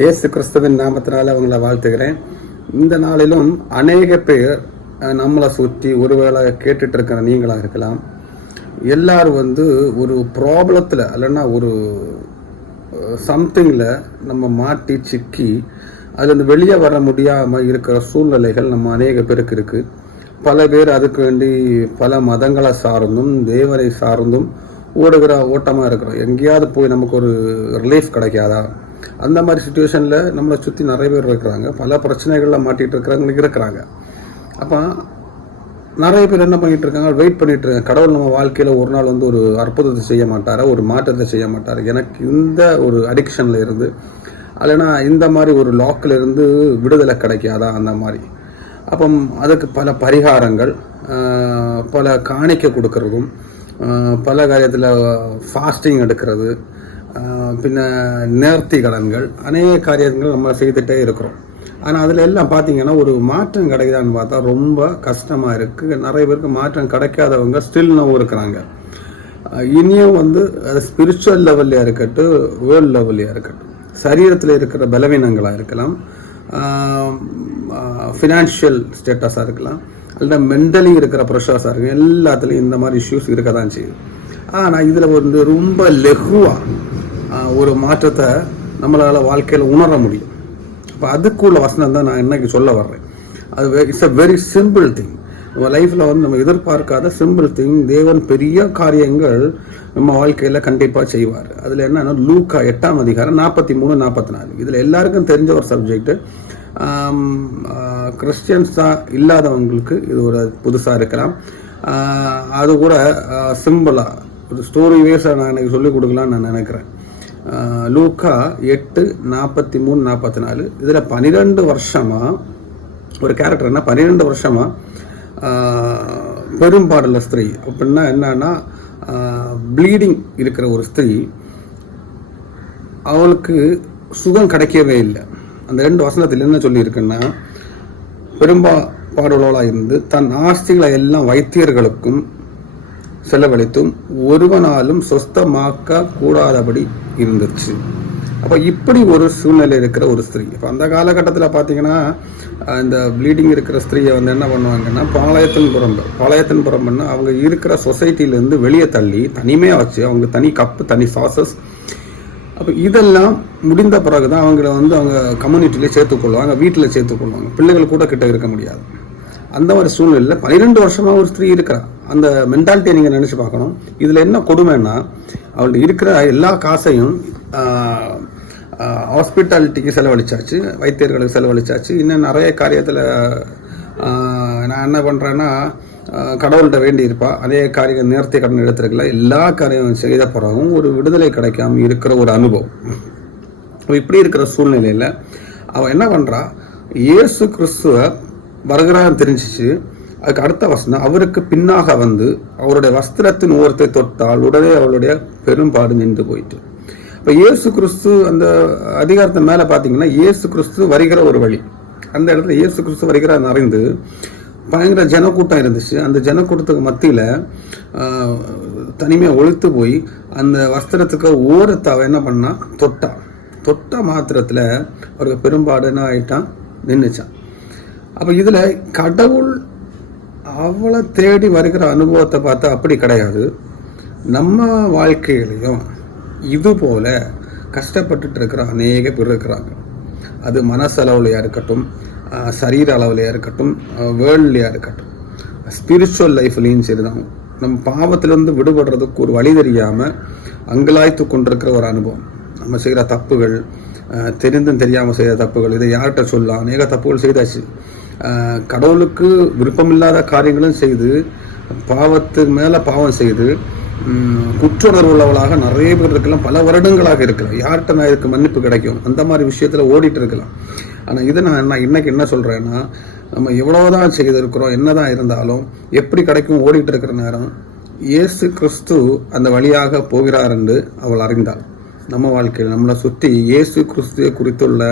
இயேசு கிறிஸ்துவின் நாமத்தினால அவங்களை வாழ்த்துகிறேன். இந்த நாளிலும் அநேக பேர் நம்மளை சுற்றி ஒருவேளை கேட்டுட்டு இருக்கிற நீங்களாக இருக்கலாம். எல்லாரும் ஒரு ப்ராப்ளத்தில் இல்லைன்னா ஒரு சம்திங்கில் நம்ம மாட்டி சிக்கி அதுலேருந்து வெளியே வர முடியாமல் இருக்கிற சூழ்நிலைகள் நம்ம அநேக பேருக்கு இருக்குது. பல பேர் அதுக்கு வேண்டி பல மதங்களை சார்ந்தும் தேவனை சார்ந்தும் ஓடுகிற ஓட்டமாக இருக்கிறோம். எங்கேயாவது போய் நமக்கு ஒரு ரிலீஃப் கிடைக்காதா, அந்த மாதிரி சுச்சுவேஷனில் நம்மளை சுற்றி நிறைய பேர் இருக்கிறாங்க. பல பிரச்சனைகளில் மாட்டிகிட்டு இருக்கிறவங்களுக்கு இருக்கிறாங்க. அப்போ நிறைய பேர் என்ன பண்ணிகிட்டு இருக்காங்க, வெயிட் பண்ணிட்டு இருக்காங்க. கடவுள் நம்ம வாழ்க்கையில் ஒரு நாள் ஒரு அற்புதத்தை செய்ய மாட்டாரா, ஒரு மாற்றத்தை செய்ய மாட்டார், எனக்கு இந்த ஒரு அடிக்ஷனில் இருந்து இல்லைனா இந்த மாதிரி ஒரு லாக்கில் இருந்து விடுதலை கிடைக்காதா, அந்த மாதிரி. அப்போ அதுக்கு பல பரிகாரங்கள், பல காணிக்கை கொடுக்கறதும், பல காரியத்தில் ஃபாஸ்டிங் எடுக்கிறது, பின்ன நேர்த்தி கடன்கள், அநேக காரியங்கள் நம்ம செய்துகிட்டே இருக்கிறோம். ஆனால் அதில் எல்லாம் பார்த்தீங்கன்னா ஒரு மாற்றம் கிடைக்குதான்னு பார்த்தா ரொம்ப கஷ்டமாக இருக்குது. நிறைய பேருக்கு மாற்றம் கிடைக்காதவங்க ஸ்டில் நோ இருக்கிறாங்க. இனியும் அது ஸ்பிரிச்சுவல் லெவல்லையாக இருக்கட்டும், வேர்ல்டு லெவல்லையாக இருக்கட்டும், சரீரத்தில் இருக்கிற பலவீனங்களாக இருக்கலாம், ஃபினான்ஷியல் ஸ்டேட்டஸாக இருக்கலாம், அல்ல மென்டலி இருக்கிற ப்ரெஷர்ஸாக இருக்கும். எல்லாத்துலேயும் இந்த மாதிரி இஷ்யூஸ் இருக்க தான் செய்யுது. ஆனால் இதில் ரொம்ப லெகுவாக ஒரு மாற்றத்தை நம்மளால் வாழ்க்கையில் உணர முடியும். அப்போ அதுக்குள்ள வசனம் தான் நான் இன்னைக்கு சொல்ல வர்றேன். அது it's a very simple thing. நம்ம லைஃப்பில் நம்ம எதிர்பார்க்காத சிம்பிள் திங். தேவன் பெரிய காரியங்கள் நம்ம வாழ்க்கையில் கண்டிப்பாக செய்வார். அதில் என்னன்னா லூக்கா 8ஆம் அதிகாரம் 43-44. இதில் எல்லாருக்கும் தெரிஞ்ச ஒரு சப்ஜெக்ட். கிறிஸ்டியன்ஸாக இல்லாதவங்களுக்கு இது ஒரு புதுசாக இருக்கலாம். அது கூட சிம்பிளாக ஒரு ஸ்டோரி வேஸாக நான் எனக்கு சொல்லிக் கொடுக்கலான்னு நான் நினைக்கிறேன். லூக்கா 8:43-44. இதில் 12 வருஷமாக ஒரு கேரக்டர் என்ன, 12 வருஷமாக பெரும்பாடுள்ள ஸ்திரீ. அப்படின்னா என்னன்னா ப்ளீடிங் இருக்கிற ஒரு ஸ்திரீ, அவளுக்கு சுகம் கிடைக்கவே இல்லை. அந்த 2 வசனத்தில் என்ன சொல்லியிருக்குன்னா, பெரும்பாடுள்ளவளாக இருந்து தன் ஆஸ்திகளை எல்லாம் வைத்தியர்களுக்கும் செலவழித்தும் ஒருவனாலும் சொஸ்தமாக்க கூடாதபடி இருந்துச்சு. அப்போ இப்படி ஒரு சூழ்நிலை இருக்கிற ஒரு ஸ்திரீ. இப்போ அந்த காலகட்டத்தில் பார்த்தீங்கன்னா இந்த ப்ளீடிங் இருக்கிற ஸ்திரீயை என்ன பண்ணுவாங்கன்னா பாளையத்தின் புறம்புன்னா அவங்க இருக்கிற சொசைட்டிலேருந்து வெளியே தள்ளி தனிமையாக வச்சு அவங்க தனி கப்பு, தனி சாசஸ். அப்போ இதெல்லாம் முடிந்த பிறகு தான் அவங்கள அவங்க கம்யூனிட்டியிலே சேர்த்துக்கொள்வாங்க, வீட்டில் சேர்த்துக்கொள்வாங்க. பிள்ளைகள் கூட கிட்ட இருக்க முடியாது. அந்த மாதிரி சூழ்நிலையில் 12 வருஷமாக ஒரு ஸ்திரீ இருக்கிறா. அந்த மென்டாலிட்டியை நீங்கள் நினச்சி பார்க்கணும். இதில் என்ன கொடுமைன்னா, அவள்கிட்ட இருக்கிற எல்லா காசையும் ஹாஸ்பிட்டாலிட்டிக்கு செலவழிச்சாச்சு, வைத்தியர்களுக்கு செலவழிச்சாச்சு. இன்னும் நிறைய காரியத்தில் நான் என்ன பண்ணுறேன்னா, கடவுள்கிட்ட வேண்டி இருப்பா, அதே காரியம் நேர்த்தி கடன் எடுத்துருக்கலாம். எல்லா காரியம் செய்த பிறகும் ஒரு விடுதலை கிடைக்காம இருக்கிற ஒரு அனுபவம். இப்படி இருக்கிற சூழ்நிலையில் அவள் என்ன பண்ணுறா, இயேசு கிறிஸ்துவ வருகிறான்னு தெரிஞ்சிச்சு. அதுக்கு அடுத்த வசனம், அவருக்கு பின்னாக அவருடைய வஸ்திரத்தின் ஓரத்தை தொட்டால் உடனே அவளுடைய பெரும்பாடு நின்று போயிட்டு. இப்போ இயேசு கிறிஸ்து அந்த அதிகாரத்தை மேலே பார்த்தீங்கன்னா இயேசு கிறிஸ்து வருகிற ஒரு வழி. அந்த இடத்துல இயேசு கிறிஸ்து வருகிறான்னு அறிந்து பயங்கர ஜனக்கூட்டம் இருந்துச்சு. அந்த ஜனக்கூட்டத்துக்கு மத்தியில் தனிமையாக ஒழித்து போய் அந்த வஸ்திரத்துக்கு ஓரத்தை அவன் என்ன பண்ணா, தொட்ட மாத்திரத்தில் அவருக்கு பெரும்பாடு என்ன ஆகிட்டான், நின்றுச்சான். அப்போ இதில் கடவுள் அவளை தேடி வருகிற அனுபவத்தை பார்த்தா அப்படி கிடையாது. நம்ம வாழ்க்கையிலையும் இது போல கஷ்டப்பட்டுட்டு இருக்கிற அநேக பேர் இருக்கிறாங்க. அது மனசளவுலையாக இருக்கட்டும், சரீர அளவுலையாக இருக்கட்டும், வேர்ல்ட்லையாக இருக்கட்டும், ஸ்பிரிச்சுவல் லைஃப்லையும் சரிதான். நம்ம பாவத்திலிருந்து விடுபடுறதுக்கு ஒரு வழி தெரியாமல் அங்கலாய்த்து கொண்டிருக்கிற ஒரு அனுபவம். நம்ம செய்கிற தப்புகள், தெரிந்தும் தெரியாமல் செய்கிற தப்புகள், இதை யார்கிட்ட சொல்லலாம், அநேக தப்புகள் செய்தாச்சு. கடவுளுக்கு விருப்பமில்லாத காரியங்களும் செய்து, பாவத்துக்கு மேலே பாவம் செய்து, குற்றுணர்வு உள்ளவளாக நிறைய பேர் இருக்கலாம். பல வருடங்களாக இருக்கலாம். யார்கிட்ட நான் இதுக்கு மன்னிப்பு கிடைக்கும், அந்த மாதிரி விஷயத்தில் ஓடிட்டு இருக்கலாம். ஆனால் இதை நான் இன்னைக்கு என்ன சொல்கிறேன்னா, நம்ம எவ்வளோதான் செய்திருக்கிறோம், என்னதான் இருந்தாலும் எப்படி கிடைக்கும் ஓடிட்டு இருக்கிற நேரம் இயேசு கிறிஸ்து அந்த வழியாக போகிறார் என்று அவள் அறிந்தாள். நம்ம வாழ்க்கையில் நம்மளை சுற்றி இயேசு கிறிஸ்துவை குறித்துள்ள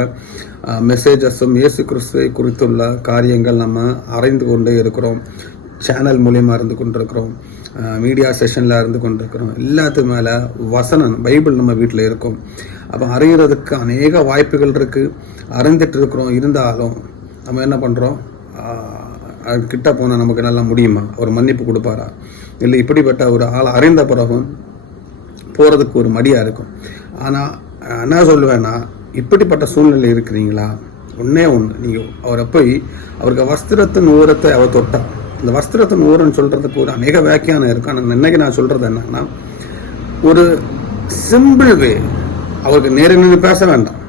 மெசேஜஸும் இயேசு கிறிஸ்துவை குறித்துள்ள காரியங்கள் நம்ம அறிந்து கொண்டே இருக்கிறோம். சேனல் மூலியமாக இருந்து கொண்டிருக்கிறோம். மீடியா செஷனில் இருந்து கொண்டிருக்கிறோம், எல்லாத்துக்கு மேலே வசனம் பைபிள் நம்ம வீட்டில் இருக்கும். அப்போ அறிகிறதுக்கு அநேக வாய்ப்புகள் இருக்குது, அறிந்துட்டு இருக்கிறோம். இருந்தாலும் நம்ம என்ன பண்ணுறோம், கிட்ட போனால் நமக்கு நல்லா முடியுமா, அவர் மன்னிப்பு கொடுப்பாரா, இல்லை இப்படிப்பட்ட ஒரு ஆள் அறிந்த பிறகும் போகிறதுக்கு ஒரு மடியாக இருக்கும். ஆனால் என்ன சொல்லுவேன்னா, இப்படிப்பட்ட சூழ்நிலை இருக்கிறீங்களா, ஒன்றே ஒன்று, நீங்கள் அவரை போய் அவருக்கு வஸ்திரத்தின் ஓரத்தை அவர் தொட்டா. இந்த வஸ்திரத்தின் ஓரம்னு சொல்கிறதுக்கு ஒரு அநேக வியாக்கியானம் இருக்கும். ஆனால் இன்னைக்கு நான் சொல்கிறது என்னன்னா, ஒரு சிம்பிள் வே, அவருக்கு நேரில் பேச வேண்டாம்,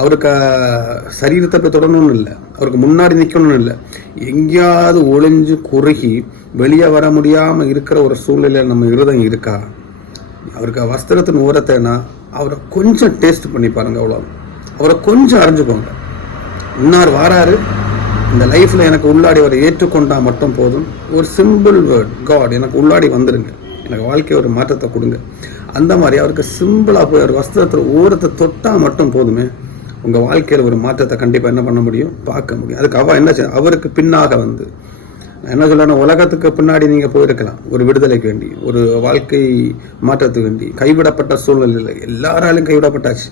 அவருக்கு சரீரத்தை போய் தொடரணும்னு இல்லை, அவருக்கு முன்னாடி நிற்கணும்னு இல்லை, எங்கேயாவது ஒளிஞ்சு குறுகி வெளியே வர முடியாமல் இருக்கிற ஒரு சூழ்நிலையில் நம்ம இருதம் இருக்கா, அவருக்கு வஸ்திரத்தின் ஓரத்தைனா அவரை கொஞ்சம் டேஸ்ட் பண்ணி பாருங்க, அவ்வளோ, அவரை கொஞ்சம் அறிஞ்சுக்கோங்க. இன்னார் வாராரு, இந்த லைஃப்பில் எனக்கு உள்ளாடி அவரை ஏற்றுக்கொண்டா மட்டும் போதும். ஒரு சிம்பிள் வேர்ட், காட் எனக்கு உள்ளாடி வந்துடுங்க, எனக்கு வாழ்க்கை ஒரு மாற்றத்தை கொடுங்க. அந்த மாதிரி அவருக்கு சிம்பிளாக போய் அவர் வஸ்திரத்தில் ஓரத்தை தொட்டால் மட்டும் போதுமே, உங்கள் வாழ்க்கையில் ஒரு மாற்றத்தை கண்டிப்பாக என்ன பண்ண முடியும், பார்க்க முடியும். அதுக்கு என்ன அவருக்கு பின்னாக வந்து என்ன சொல்லணும், உலகத்துக்கு பின்னாடி நீங்கள் போயிருக்கலாம் ஒரு விடுதலைக்கு வேண்டி, ஒரு வாழ்க்கை மாற்றத்துக்கு வேண்டி. கைவிடப்பட்ட சூழ்நிலையில் எல்லாராலையும் கைவிடப்பட்டாச்சு.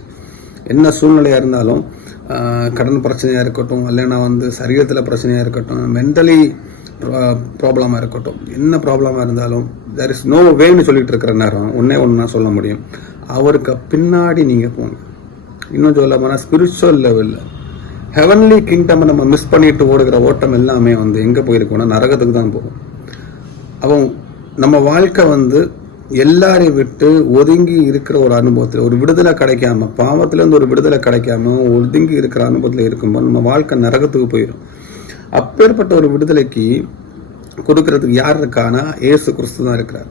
என்ன சூழ்நிலையாக இருந்தாலும், கடன் பிரச்சனையாக இருக்கட்டும், இல்லைன்னா வந்து சரீரத்தில் பிரச்சனையாக இருக்கட்டும், மென்டலி ப்ராப்ளமாக இருக்கட்டும், என்ன ப்ராப்ளமாக இருந்தாலும் தேர் இஸ் நோ வேன்னு சொல்லிட்டு இருக்கிற நேரம் ஒன்றே ஒன்று நான் சொல்ல முடியும், அவருக்கு பின்னாடி நீங்கள் போங்க. இன்னும் சொல்ல போனால் ஸ்பிரிச்சுவல் லெவலில் ஹெவன்லி கிங்டமை நம்ம மிஸ் பண்ணிட்டு ஓடுகிற ஓட்டம் எல்லாமே வந்து எங்கே போயிருக்கோம்னா நரகத்துக்கு தான் போகும். அப்போ நம்ம வாழ்க்கை வந்து எல்லாரையும் விட்டு ஒதுங்கி இருக்கிற ஒரு அனுபவத்தில் ஒரு விடுதலை கிடைக்காம, பாவத்திலேருந்து ஒரு விடுதலை கிடைக்காம ஒதுங்கி இருக்கிற அனுபவத்தில் இருக்கும்போது நம்ம வாழ்க்கை நரகத்துக்கு போயிடும். அப்பேற்பட்ட ஒரு விடுதலைக்கு கொடுக்கறதுக்கு யார் இருக்கானா, இயேசு கிறிஸ்து தான் இருக்கிறார்.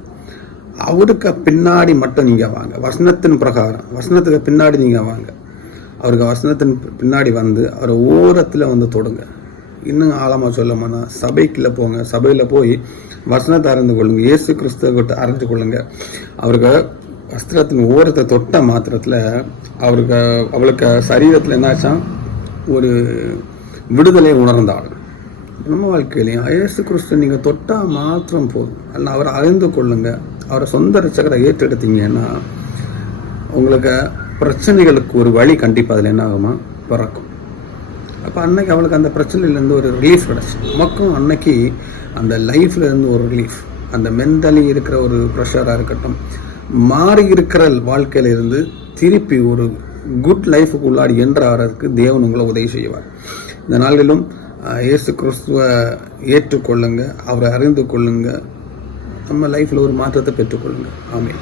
அவருக்கு பின்னாடி மட்டும் நீங்கள் வாங்க, வசனத்தின் பிரகாரம் வசனத்துக்கு பின்னாடி நீங்கள் வாங்க. அவருக்கு வசனத்தின் பின்னாடி வந்து அவரை ஓரத்தில் வந்து தொடுங்க. இன்னும் ஆழமாக சொல்லமானா சபைக்குள்ளே போங்க, சபையில் போய் வசனத்தை அறிந்து கொள்ளுங்க, இயேசு கிறிஸ்துவ அறிந்து கொள்ளுங்க. அவருக்கு வஸ்திரத்தின் ஓரத்தை தொட்ட மாத்திரத்தில் அவளுக்கு சரீரத்தில் என்னாச்சா, ஒரு விடுதலை உணர்ந்தாள். நம்ம வாழ்க்கையிலையும் இயேசு கிறிஸ்து நீங்கள் தொட்டால் மாத்திரம் போதும், அல்ல அவரை அறிந்து கொள்ளுங்க. அவரை சொந்த ரட்சகரை ஏற்றெடுத்தீங்கன்னா உங்களுக்கு பிரச்சனைகளுக்கு ஒரு வழி கண்டிப்பாக அதில் என்ன ஆகுமா, பிறக்கும். அப்போ அன்னைக்கு அவளுக்கு அந்த பிரச்சனையிலேருந்து ஒரு ரிலீஃப் கிடச்சி, நமக்கும் அன்னைக்கு அந்த லைஃப்லேருந்து ஒரு ரிலீஃப், அந்த மென்டலி இருக்கிற ஒரு ப்ரெஷராக இருக்கட்டும், மாறி இருக்கிற வாழ்க்கையில இருந்து திருப்பி ஒரு குட் லைஃபுக்கு உள்ளாடி என்றாகிறதுக்கு தேவன் உங்களை உதவி செய்வார். இந்த நாளிலும் இயேசு கிறிஸ்துவை ஏற்றுக்கொள்ளுங்க, அவரை அறிந்து கொள்ளுங்க, நம்ம லைஃப்பில் ஒரு மாற்றத்தை பெற்றுக்கொள்ளுங்க. ஆமென்.